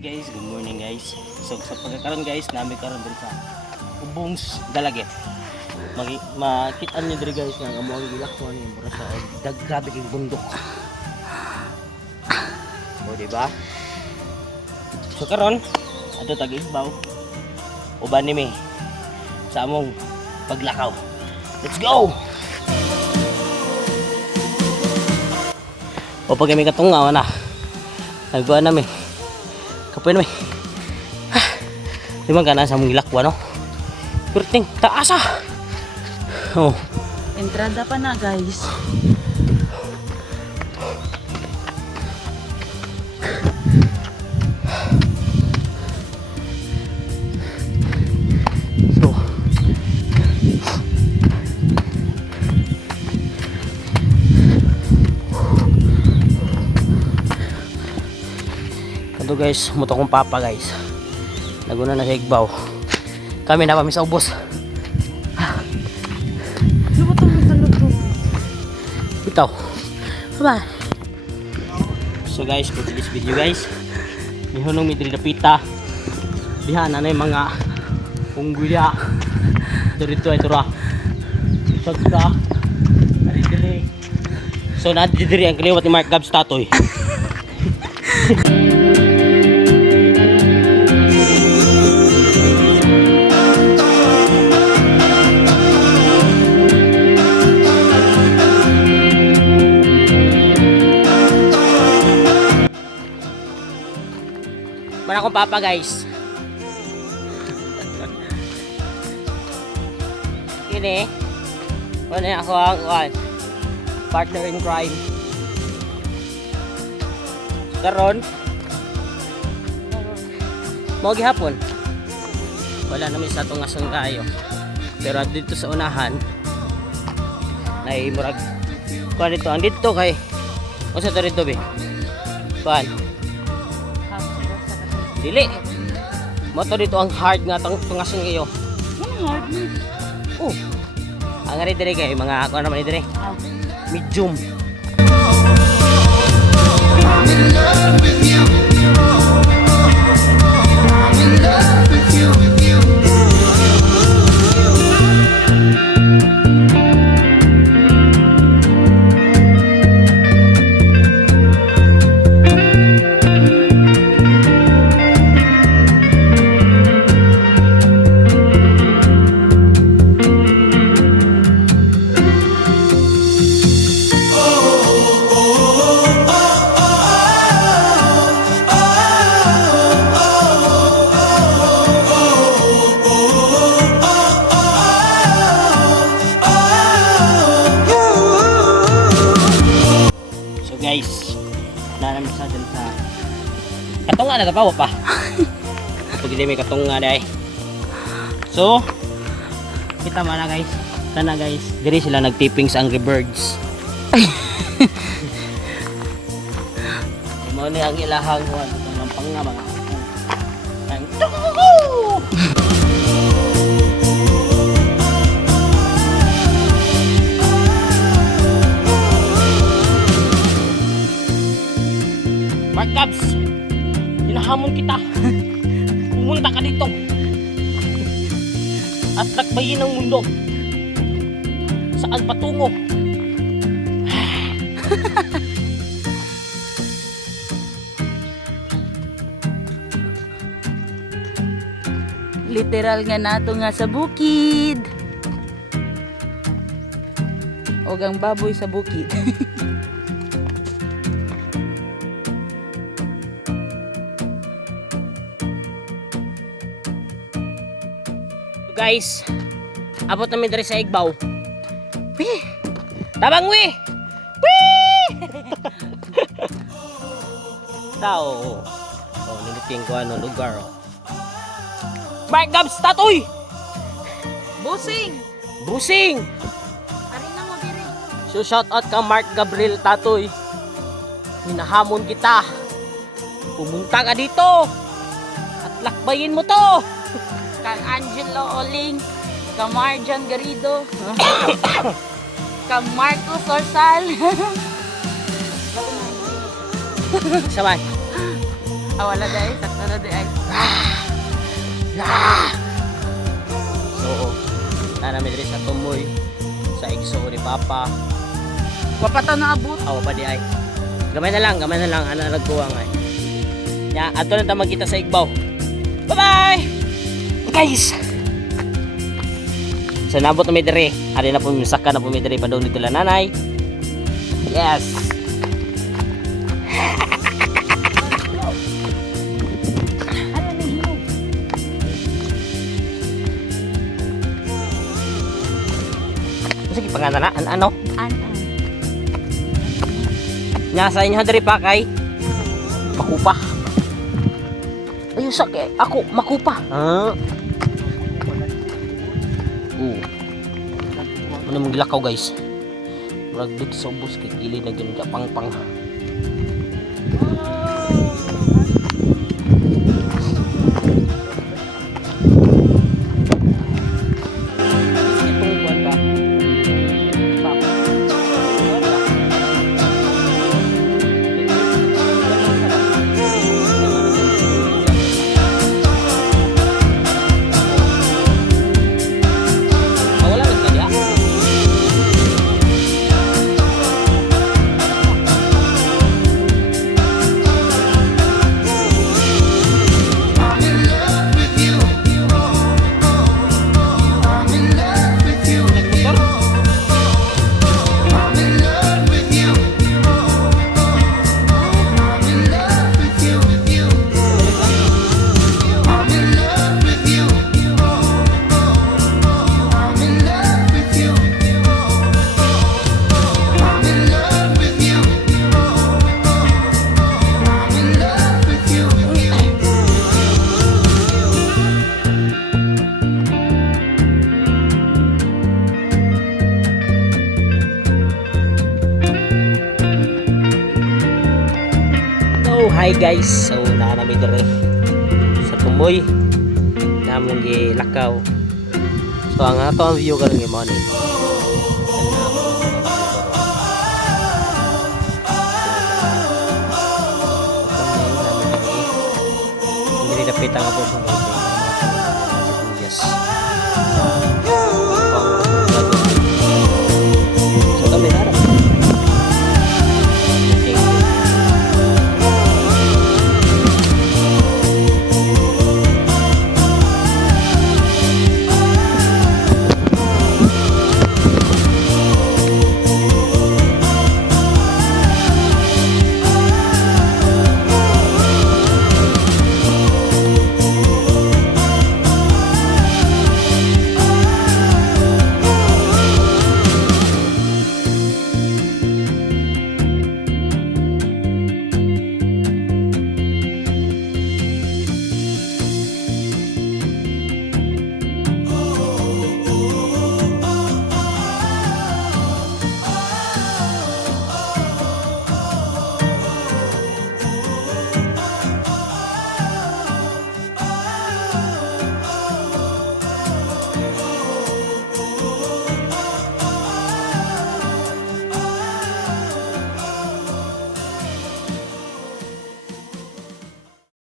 Guys, good morning guys. So sa pagkakaroon guys, namin karon diri sa Ubongs Dalagit. Makita niyo diri guys nga amo ang gilakwan ni mura sa grabe kay bundok. O di ba? So karon ato tag-igbaw. Uban nimi sa among paglakaw. Let's go. O pag kami katungaw na. Nagbuan namin. Kapoy namin. Limang ka na sa mong gilakwa, no? Perting, taas ah! Oh. Entrada pa na, guys. So. Ito guys, muto kong papa guys. Naguna na sa igbaw. Kami na kami sa ubos. Bitaw. Bye. So guys, for this video guys, mihunong mi diri dapita. Diha na yung mga ungguya. Dito ay tura. Sagka. Diri. So na diri ang kaliwat ni Mark Gabs Tatoy. Mana akong papa guys. Kini. Ano ako ang partner in crime. Karon. Mo gihapon. Wala naman sa itong asong kayo. Pero dito sa unahan nay murag kuan dito ang dito kay o sa dito be. Kuan. Dili. Moto dito ang hard nga tungason kayo. Hard ni. Oh. Ang ari dire kay mga ako naman dire. Medium. I'm in love with you. I'm in love with you. Guys, namin sa dyan sa katunga na tapawa pa. Pag hindi may katunga dahil. So, kita mo na guys. Sana guys, diri sila nagtipping sa Angry Birds. Mo ni ang ilahang huwan ng panga mga. Ang Mark Gabs, hinahamon kita. Pumunta ka dito at takbayin ang mundo. Saan patungo? Literal nga nato nga sa bukid. O ang baboy sa bukid. Guys, abot namin dari sa igbaw. Wih! Tabang wih! Wih! Tao. Oh, niliting ko ano lugar oh. Mark Gabs Tatoy! Busing! Busing! Ari na mo diri. So shout out ka Mark Gabriel Tatoy. Hinahamon kita. Pumunta ka dito. At lakbayin mo to. Kang Angelo Oling, kang Marjan Garrido, kang Marcos Orsal. Sabay. Wala dahil. Sakto na dahil. So, namin diri sa tumoy sa igso ni Papa. Wapataw na abot. Awa pa di ay. Gamay na lang, ano nagkuha nga. Ya, ato na ta magkita sa Igbaw. Bye-bye. Guys. So nabot na may diri. Ari na po misaka na po may diri pa daw nito la nanay. Yes. Sige pangalan na ano? Nya sa inyo diri pa kay makupa. Ayo sa kay ako makupa. Ano mong gilakaw guys? Murag dito sa ubos kay kilid na ganun ka pang. Itong buwan ba? Papa. Wala na kaya. I'm in love with you. I'm in love with you. I'm in love with you. I'm in love with you, with you. I'm in love with you. I'm in love with you. I'm in love with you. I'm in love with you, with you. So, hi guys. So, naanami dire sa tumoy namong gilakaw. So, ang ato ang view karon mo ni. Dili dapat ang po sa